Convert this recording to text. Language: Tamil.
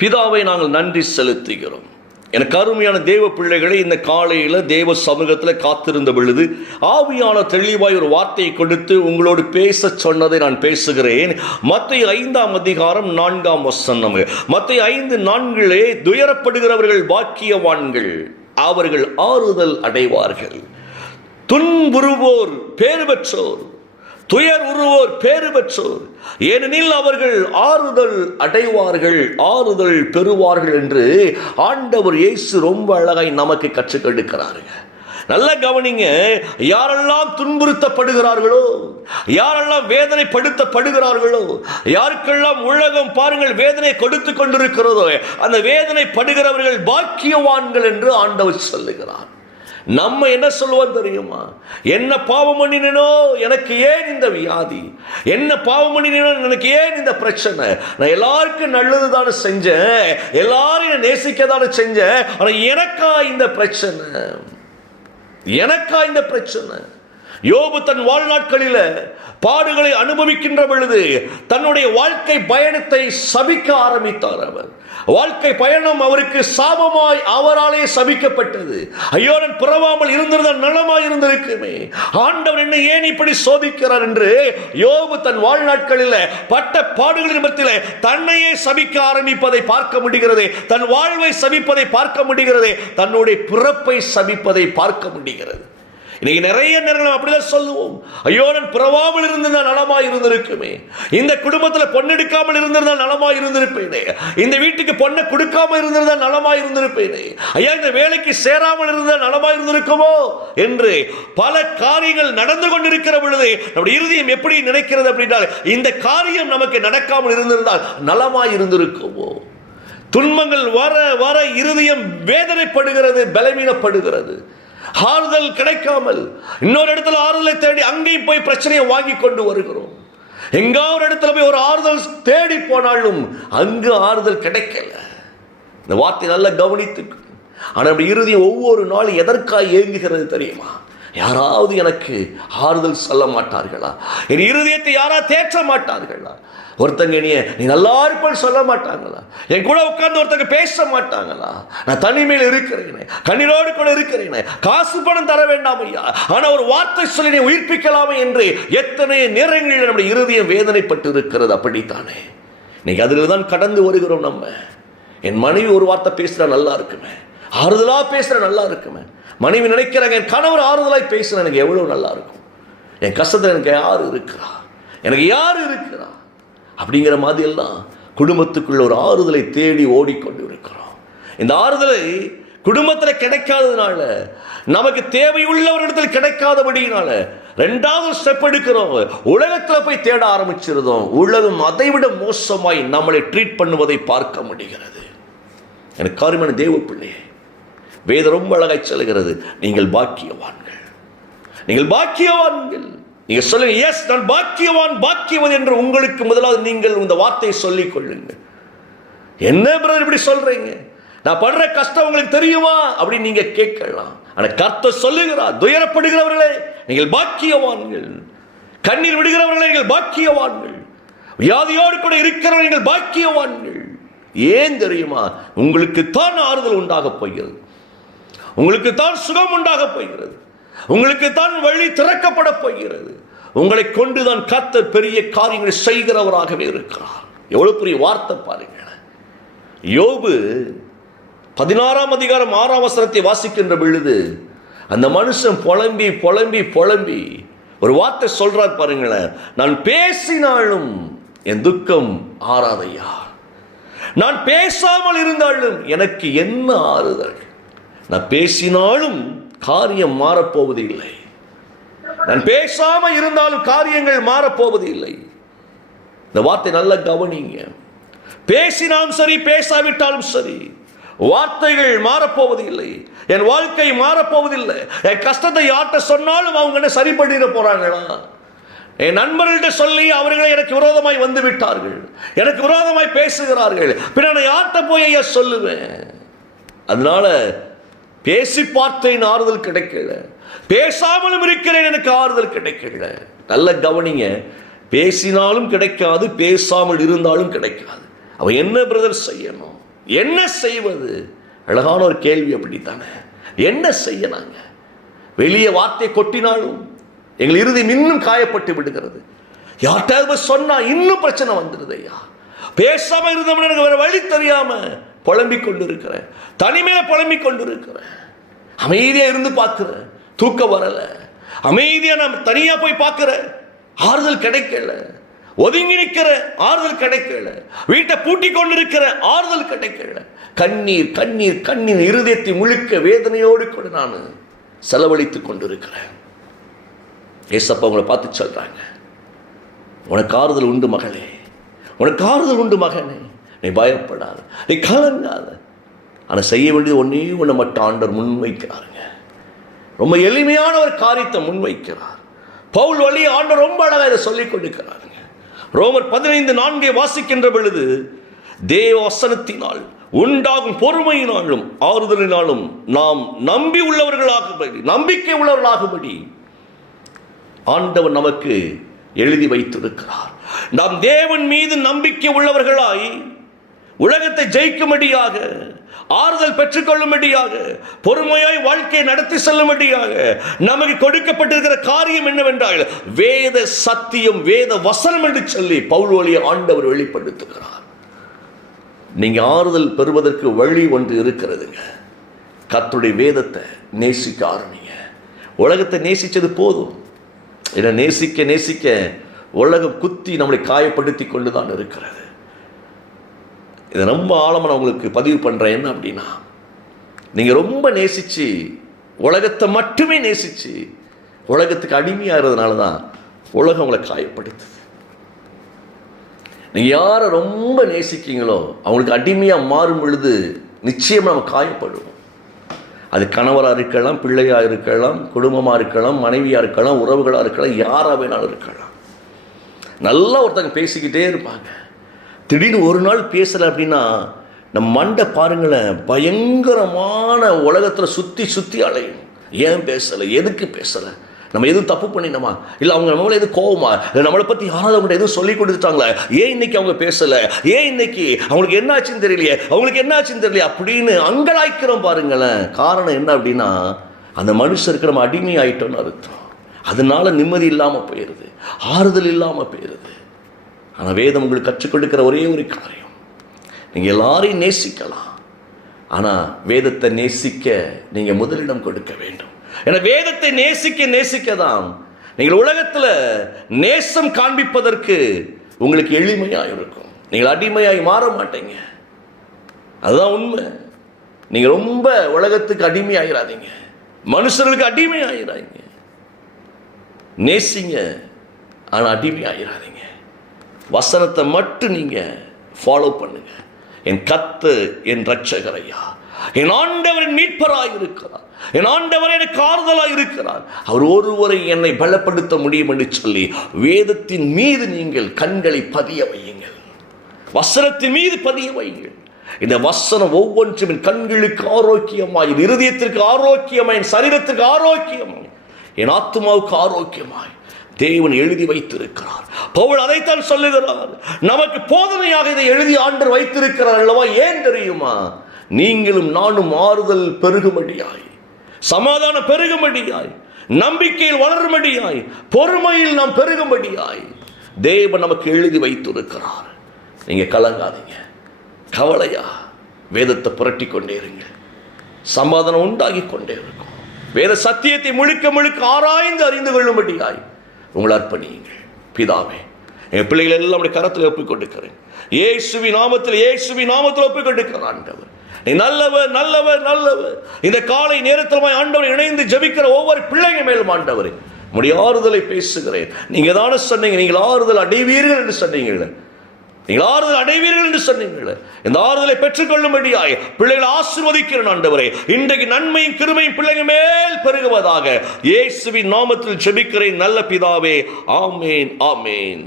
பிதாவை நாங்கள் நன்றி செலுத்துகிறோம். எனக்கு அருமையான தேவ பிள்ளைகளை இந்த காலையில் தேவ சமூகத்தில் காத்திருந்த பொழுது ஆவியான தெளிவாய் ஒரு வார்த்தையை கொடுத்து உங்களோடு பேச சொன்னதை நான் பேசுகிறேன். மத்திய ஐந்தாம் அதிகாரம் நான்காம் வசனம். மத்திய ஐந்து நான்கிலே துயரப்படுகிறவர்கள் பாக்கியவான்கள் அவர்கள் ஆறுதல் அடைவார்கள். துன்புறுவோர் பேர் பெற்றோர் துயர் உருவோர் பேறு பெற்றோர். ஏனெனில் அவர்கள் ஆறுதல் அடைவார்கள் ஆறுதல் பெறுவார்கள் என்று ஆண்டவர் இயேசு ரொம்ப அழகாய் நமக்கு கற்றுக் கொடுக்கிறாருங்க. நல்ல கவனிங்க யாரெல்லாம் துன்புறுத்தப்படுகிறார்களோ யாரெல்லாம் வேதனைப்படுத்தப்படுகிறார்களோ யாருக்கெல்லாம் உலகம் பாருங்கள் வேதனை கொடுத்து கொண்டிருக்கிறதோ அந்த வேதனை படுகிறவர்கள் பாக்கியவான்கள் என்று ஆண்டவர் சொல்லுகிறார். நம்ம என்ன சொல்லுவோம் தெரியுமா? என்ன பாவம் பண்ணினோ எனக்கு ஏன் இந்த வியாதி? என்ன பாவம் பண்ணினோ எனக்கு ஏன் இந்த பிரச்சனை? நான் எல்லாருக்கும் நல்லது தானே செஞ்சேன். எல்லாரும் நேசிக்க தானே செஞ்சேன். ஆனால் எனக்கா இந்த பிரச்சனை? எனக்கா இந்த பிரச்சனை? யோபு தன் வாழ்நாட்களில் பாடுகளை அனுபவிக்கின்ற பொழுது தன்னுடைய வாழ்க்கை பயணத்தை சபிக்க ஆரம்பித்தார் அவர். வாழ்க்கை பயணம் அவருக்கு சாபமாய் அவராலே சபிக்கப்பட்டது. ஐயோ நான் பிறவாமல் இருந்திருந்தால் நலமாய் இருந்திருக்குமே. ஆண்டவர் என்ன ஏன் இப்படி சோதிக்கிறார் என்று யோபு தன் வாழ்நாட்களில் பட்ட பாடுகளின் மத்தியில் தன்னையே சபிக்க ஆரம்பிப்பதை பார்க்க முடிகிறது. தன் வாழ்வை சபிப்பதை பார்க்க முடிகிறது. தன்னுடைய பிறப்பை சபிப்பதை பார்க்க முடிகிறது. இன்னைக்கு நிறைய நேரங்கள் அப்படிதான் சொல்லுவோம். ஐயோ நான் பிறவாமல் இருந்திருந்தால் நலமாக இருந்திருக்குமே. இந்த குடும்பத்தில் பொண்ணெடுக்காமல் இருந்திருந்தால் நலமாய் இருந்திருப்பேனே. இந்த வீட்டுக்கு பொண்ணை கொடுக்காம இருந்திருந்தால் நலமாய் இருந்திருப்பேனே. ஐயா இந்த வேலைக்கு சேராமல் இருந்தால் நலமாக இருந்திருக்குமோ? என்று பல காரியங்கள் நடந்து கொண்டிருக்கிற பொழுது நம்முடைய இருதயம் எப்படி நினைக்கிறது அப்படின்றால் இந்த காரியம் நமக்கு நடக்காமல் இருந்திருந்தால் நலமாக இருந்திருக்குமோ? துன்பங்கள் வர வர இருதயம் வேதனைப்படுகிறது பலவீனப்படுகிறது. ஆறுதல் கிடைக்காமல் இன்னொரு இடத்துல ஆறுதலை தேடி அங்கேயும் போய் பிரச்சனையை வாங்கி கொண்டு வருகிறோம். எங்கா ஒரு இடத்துல போய் ஒரு ஆறுதல் தேடி போனாலும் அங்கு ஆறுதல் கிடைக்கல. இந்த வார்த்தை நல்லா கவனித்து ஆனால் அப்படி ஒவ்வொரு நாளும் எதற்காக ஏங்குகிறது தெரியுமா? யாராவது எனக்கு ஆறுதல் சொல்ல மாட்டார்களா? என் இருதயத்தை யாரா தேற்ற மாட்டார்களா? ஒருத்தங்க நீ நீ நல்லா இருப்பேன்னு சொல்ல மாட்டாங்களா? என் கூட உட்கார்ந்து ஒருத்தங்க பேச மாட்டாங்களா? நான் தனிமையில் இருக்கிறேனே கண்ணீரோடு கூட இருக்கிறேனே காசு பணம் தர வேண்டாம் ஐயா. ஆனால் ஒரு வார்த்தை சொல்லி நீ உயிர்ப்பிக்கலாமே என்று எத்தனை நேரங்களில் நம்முடைய இருதயம் வேதனைப்பட்டு இருக்கிறது அப்படித்தானே? இன்னைக்கு அதில் தான் கடந்து வருகிறோம் நம்ம. என் மனைவி ஒரு வார்த்தை பேசுகிறா நல்லா இருக்குமே. ஆறுதலாக பேசுகிற நல்லா இருக்குமே. மனைவி நினைக்கிறாங்க என் கணவர் ஆறுதலாய் பேசுற எனக்கு எவ்வளவு நல்லா இருக்கும் என் கஷ்டத்தில் எனக்கு யார் இருக்கிறா எனக்கு யார் இருக்கிறா? அப்படிங்கிற மாதிரி எல்லாம் குடும்பத்துக்குள்ள ஒரு ஆறுதலை தேடி ஓடிக்கொண்டு இருக்கிறோம் இந்த ஆறுதலை குடும்பத்தில் கிடைக்காததுனால நமக்கு தேவையுள்ளவரிடத்தில் கிடைக்காதபடியினால ரெண்டாவது ஸ்டெப் எடுக்கிறோம். உலகத்தில் போய் தேட ஆரம்பிச்சிருந்தோம். உலகம் அதைவிட மோசமாய் நம்மளை ட்ரீட் பண்ணுவதை பார்க்க முடிகிறது. எனக்கு காரியமான தேவ பிள்ளையே வேதம் ரொம்ப அழகாய் சொல்கிறது நீங்கள் பாக்கியவான்கள். நீங்கள் பாக்கியவான்கள். நீங்கள் சொல்லுங்க எஸ் நான் பாக்கியவான் பாக்கியவன் என்று உங்களுக்கு முதலாவது நீங்கள் இந்த வார்த்தையை சொல்லிக் கொள்ளுங்கள். என்ன பிரதர் இப்படி சொல்றீங்க? நான் படுற கஷ்டம் உங்களுக்கு தெரியுமா? அப்படின்னு நீங்க கேட்கலாம். ஆனால் கர்த்தர் சொல்லுகிறார் துயரப்படுகிறவர்களே நீங்கள் பாக்கியவான்கள். கண்ணீர் விடுகிறவர்களே நீங்கள் பாக்கியவான்கள். வியாதியோடு கூட இருக்கிறவர்கள் நீங்கள் பாக்கியவான்கள். ஏன் தெரியுமா? உங்களுக்கு தான் ஆறுதல் உண்டாக போகிறது. உங்களுக்கு தான் சுகம் உண்டாக போகிறது. உங்களுக்கு தான் வழி திறக்கப்பட போகிறது. உங்களை கொண்டுதான் கத்த பெரிய காரியங்களை செய்கிறவராகவே இருக்கிறார். எவ்வளவு பெரிய வார்த்தை பாருங்கள் யோபு பதினாறாம் அதிகாரம் ஆறாம் வசனத்தை வாசிக்கின்ற பொழுது அந்த மனுஷன் புலம்பி புலம்பி புலம்பி ஒரு வார்த்தை சொல்றார் பாருங்களேன். நான் பேசினாலும் என் துக்கம் ஆறாதையா? நான் பேசாமல் இருந்தாலும் எனக்கு என்ன ஆறுதல்? நான் பேசினாலும் காரியம் மாறப்போவது இல்லை நான் பேசாமல் இருந்தாலும் காரியங்கள் மாறப்போவது இல்லை இந்த வார்த்தை நல்ல கவனிங்க. பேசினாலும் சரி பேசாவிட்டாலும் சரி வார்த்தைகள் மாறப்போவது இல்லை என் வாழ்க்கை மாறப்போவதில்லை. என் கஷ்டத்தை யார்கிட்ட சொன்னாலும் அவங்க என்ன சரி பண்ணிட போறாங்களா? என் நண்பர்கள்ட்ட சொல்லி அவர்களே எனக்கு விரோதமாய் வந்து விட்டார்கள். எனக்கு விரோதமாய் பேசுகிறார்கள். பின்ன நான் யார்கிட்ட போய் ஐயா சொல்லுவேன்? அதனால பேசி பார்த்தேன் ஆறுதல் கிடைக்கல. பேசாமலும் இருக்கிறேன் எனக்கு ஆறுதல் கிடைக்கல. நல்ல கவனிங்க பேசினாலும் கிடைக்காது பேசாமல் இருந்தாலும் கிடைக்காது. அவன் என்ன பிரதர் செய்யணும்? என்ன செய்வது? அழகான ஒரு கேள்வி அப்படித்தானே. என்ன செய்ய நாங்கள் வெளியே வார்த்தை கொட்டினாலும் எங்கள் இறுதி இன்னும் காயப்பட்டு விடுகிறது. யார்கிட்ட சொன்னா இன்னும் பிரச்சனை வந்துடுது ஐயா. பேசாம இருந்தோம்னா எனக்கு வேற வழி தெரியாம புலம்பிக் கொண்டு இருக்கிறேன் புலம்பிக் கொண்டு இருக்கிறேன் அமைதியா இருந்து பார்க்குறேன். தூக்கம் வரலை. அமைதியா நான் தனியா போய் பார்க்குறேன். ஆறுதல் கிடைக்கல. ஒதுங்கி நிற்கிற ஆறுதல் கிடைக்கல. வீட்டை பூட்டி கொண்டிருக்கிற ஆறுதல் கிடைக்கல. கண்ணீர் கண்ணீர் கண்ணீர் இருதயத்தை முழுக்க வேதனையோடு கூட நான் செலவழித்துக் கொண்டிருக்கிறேன். ஏசப்பா உங்களை பார்த்து சொல்றாங்க. உனக்கு ஆறுதல் உண்டு மகளே. உனக்கு ஆறுதல் உண்டு மகனே. நீ பயப்படாத நீ கலங்காத. ஆனால் செய்ய வேண்டியது ஒன்றே ஒன்று மட்டும் ஆண்டவர் முன்வைக்கிறாருங்க. ரொம்ப எளிமையான ஒரு காரியத்தை முன்வைக்கிறார். பவுல் வழி ஆண்டவர் ரொம்ப அழகாக இதை சொல்லிக் கொண்டிருக்கிறாருங்க. ரோமர் பதினைந்து நான்கை வாசிக்கின்ற பொழுது தேவ வசனத்தினால் உண்டாகும் பொறுமையினாலும் ஆறுதலினாலும் நாம் நம்பி உள்ளவர்களாகும்படி நம்பிக்கை உள்ளவர்களாகும்படி ஆண்டவர் நமக்கு எழுதி வைத்திருக்கிறார். நாம் தேவன் மீது நம்பிக்கை உள்ளவர்களாய் உலகத்தை ஜெயிக்கும்படியாக ஆறுதல் பெற்றுக்கொள்ளும்படியாக பொறுமையாய் வாழ்க்கையை நடத்தி செல்லும்படியாக நமக்கு கொடுக்கப்பட்டிருக்கிற காரியம் என்னவென்றால் வேத சத்தியம் வேத வசனம் என்று சொல்லி பவுல் வழியை ஆண்டவர் வெளிப்படுத்துகிறார். நீங்க ஆறுதல் பெறுவதற்கு வழி ஒன்று இருக்கிறதுங்க. கத்துடைய வேதத்தை நேசிக்க ஆரம்பிங்க. உலகத்தை நேசிச்சது போதும். இதை நேசிக்க நேசிக்க உலகம் குத்தி நம்மளை காயப்படுத்தி கொண்டு தான் இருக்கிறது. இதை ரொம்ப ஆழமாக நான் உங்களுக்கு பதிவு பண்ணுறேன் என்ன அப்படின்னா நீங்கள் ரொம்ப நேசித்து உலகத்தை மட்டுமே நேசித்து உலகத்துக்கு அடிமையாகிறதுனால தான் உலகம் உங்களை காயப்படுத்துது. நீங்கள் யாரை ரொம்ப நேசிக்கீங்களோ அவங்களுக்கு அடிமையாக மாறும் பொழுது நிச்சயம் நம்ம காயப்படுவோம். அது கணவராக இருக்கலாம் பிள்ளையாக இருக்கலாம் குடும்பமாக இருக்கலாம் மனைவியாக இருக்கலாம் உறவுகளாக இருக்கலாம் யாராக வேணாலும் இருக்கலாம். நல்லா ஒருத்தங்க பேசிக்கிட்டே இருப்பாங்க. திடீர்னு ஒரு நாள் பேசலை அப்படின்னா நம்ம மண்டை பாருங்களேன் பயங்கரமான உலகத்தில் சுற்றி சுற்றி அலையும். ஏன் பேசலை? எதுக்கு பேசலை? நம்ம எதுவும் தப்பு பண்ணினோமா? இல்லை அவங்க நம்மள எதுவும் கோவமா? இல்லை நம்மளை பற்றி யாராவது அவங்கள்ட்ட எதுவும் சொல்லி கொடுத்துட்டாங்களா? ஏன் இன்னைக்கு அவங்க பேசலை? ஏன் இன்னைக்கு? அவங்களுக்கு என்ன ஆச்சுன்னு தெரியலையே. அவங்களுக்கு என்ன ஆச்சுன்னு தெரியலையே அப்படின்னு அங்கலாய்க்கிறோம் பாருங்களேன். காரணம் என்ன அப்படின்னா அந்த மனுஷருக்கு நம்ம அடிமை ஆயிட்டோம்னு அர்த்தம். அதனால நிம்மதி இல்லாமல் போயிடுது ஆறுதல் இல்லாமல் போயிடுது ஆனால் வேதம் உங்களுக்கு கற்றுக் கொடுக்கிற ஒரே ஒரு காரியம். நீங்கள் எல்லாரையும் நேசிக்கலாம். ஆனால் வேதத்தை நேசிக்க நீங்கள் முதலிடம் கொடுக்க வேண்டும். ஏன்னா வேதத்தை நேசிக்க நேசிக்க தான் நீங்கள் உலகத்தில் நேசம் காண்பிப்பதற்கு உங்களுக்கு எளிமையாக இருக்கும். நீங்கள் அடிமையாகி மாற மாட்டீங்க. அதுதான் உண்மை. நீங்கள் ரொம்ப உலகத்துக்கு அடிமையாகிறாதீங்க மனுஷர்களுக்கு அடிமையாகிறாங்க நேசிங்க ஆனால் அடிமையாகிறாதீங்க வசனத்தை மட்டும் நீங்கள் ஃபாலோ பண்ணுங்க. என் கத்து என் ரட்சகரையா என் ஆண்டவரின் மீட்பராக இருக்கிறார். என் ஆண்டவர் எனக்கு ஆறுதலாக இருக்கிறார். அவர் ஒருவரை என்னை பலப்படுத்த முடியும் என்று சொல்லி வேதத்தின் மீது நீங்கள் கண்களை பதிய வையுங்கள். வசனத்தின் மீது பதிய வையுங்கள். இந்த வசனம் ஒவ்வொன்றும் என் கண்களுக்கு ஆரோக்கியமாய் என் இருதயத்திற்கு ஆரோக்கியமாய் என் சரீரத்திற்கு ஆரோக்கியமாய் என் ஆத்மாவுக்கு ஆரோக்கியமாய். தேவன் எழுதி வைத்திருக்கிறார். பவுல் அதைத்தான் சொல்லுகிறார். நமக்கு போதனையாக இதை எழுதி ஆண்டு வைத்திருக்கிறார் அல்லவா? ஏன் தெரியுமா? நீங்களும் நானும் ஆறுதல் பெருகும்படியாய் சமாதானம் பெருகும்படியாய் நம்பிக்கையில் வளரும்படியாய் பொறுமையில் நாம் பெருகும்படியாய் தேவன் நமக்கு எழுதி வைத்திருக்கிறார். நீங்க கலங்காதீங்க. கவலையா? வேதத்தை புரட்டி கொண்டே இருங்க. சமாதானம் உண்டாகி கொண்டே இருக்கும். வேத சத்தியத்தை முழுக்க முழுக்க ஆராய்ந்து அறிந்து கொள்ளும்படியாய் உங்களை அர்ப்பணியுங்கள். பிதாவே என் பிள்ளைகள் எல்லாம் நம்முடைய கரத்தில் ஒப்புக் கொடுக்கிறேன் இயேசுவி நாமத்தில் இயேசுவி நாமத்தில் ஒப்புக் கொடுக்கிறேன் ஆண்டவர் நீ நல்லவர் நல்லவர் நல்லவர். இந்த காலை நேரத்தில் ஆண்டவர் இணைந்து ஜெபிக்கிற ஒவ்வொரு பிள்ளைங்க மேலும் ஆண்டவர் உடைய ஆறுதலை பேசுகிறேன். நீங்க தானே சொன்னீங்க நீங்கள் ஆறுதல் அடைவீர்கள் என்று சொன்னீங்களே. நீங்கள் ஆறுதல் அடைவீர்கள் என்று சொன்னீங்களே. இந்த ஆறுதலை பெற்றுக்கொள்ளும்படியாய் பிள்ளைகளை ஆசிர்வதிக்கிறேன் ஆண்டவரே. இன்றைக்கு நன்மையும் கிருமையும் பிள்ளைங்க மேல் பெருகுவதாக இயேசுவின் நாமத்தில் செபிக்கிறேன் நல்ல பிதாவே ஆமேன் ஆமேன்.